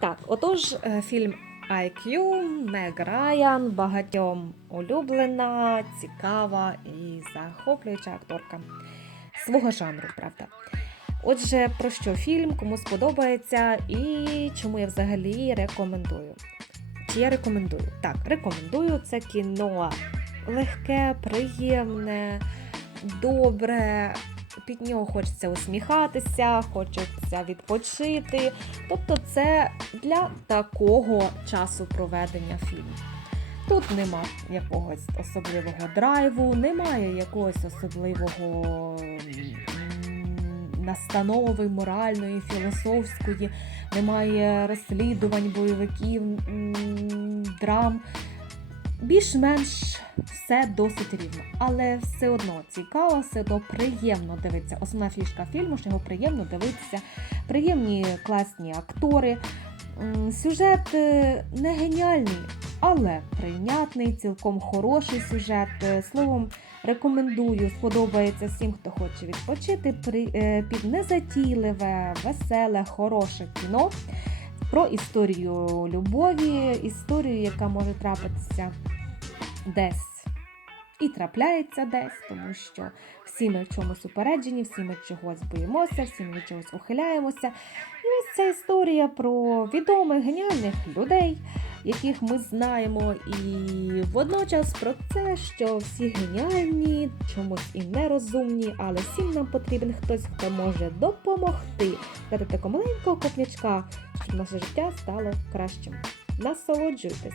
Так, отож, е, фільм IQ, Мег Райан, багатьом улюблена, цікава і захоплююча акторка свого жанру, правда. Отже, про що фільм, кому сподобається і чому я взагалі рекомендую. Чи я рекомендую? Так, рекомендую це кіно легке, приємне, добре. Під нього хочеться усміхатися, хочеться відпочити. Тобто, це для такого часу проведення фільму. Тут нема якогось особливого драйву, немає якогось особливого настанови моральної, філософської, немає розслідувань бойовиків, драм. Більш-менш все досить рівно, але все одно цікаво, все одно приємно дивитися. Основна фішка фільму, що його приємно дивитися, приємні класні актори. Сюжет е, не геніальний, але прийнятний, цілком хороший сюжет. Е, Словом, рекомендую, сподобається всім, хто хоче відпочити е, під незатійливе, веселе, хороше кіно про історію любові, історію, яка може трапитися десь і трапляється десь, тому що всі ми в чомусь упереджені, всі ми чогось боїмося, всі ми чогось ухиляємося. І ось ця історія про відомих геніальних людей, яких ми знаємо, і водночас про те, що всі геніальні, чомусь і нерозумні, але всім нам потрібен хтось, хто може допомогти дати такого маленького копнячка, наше життя стало кращим. Насолоджуйтесь!